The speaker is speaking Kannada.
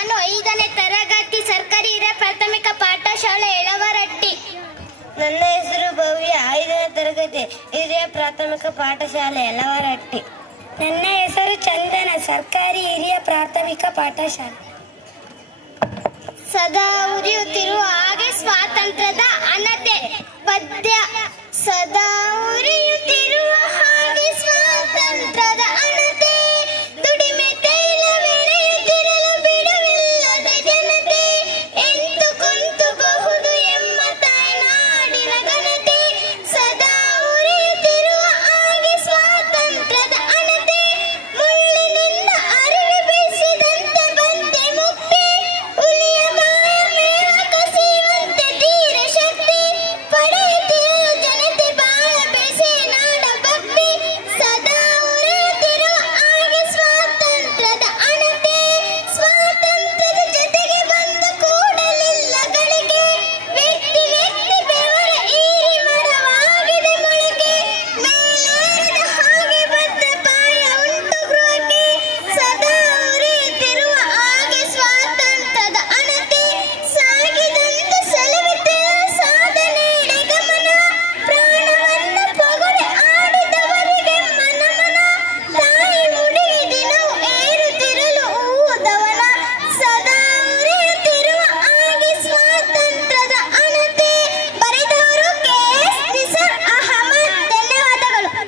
ನಾನು ಐದನೇ ತರಗತಿ ಸರ್ಕಾರಿ ಹಿರಿಯ ಪ್ರಾಥಮಿಕ ಪಾಠಶಾಲೆ ಎಳವರಟ್ಟಿ ನನ್ನ ಹೆಸರು ಭವ್ಯ ಐದನೇ ತರಗತಿ ಹಿರಿಯ ಪ್ರಾಥಮಿಕ ಪಾಠಶಾಲೆ ಎಳವರಟ್ಟಿ ನನ್ನ ಹೆಸರು ಚಂದನ ಸರ್ಕಾರಿ ಹಿರಿಯ ಪ್ರಾಥಮಿಕ ಪಾಠಶಾಲೆ. ಸದಾ ಸದಾ ಉರಿಯುತ್ತಿರುವ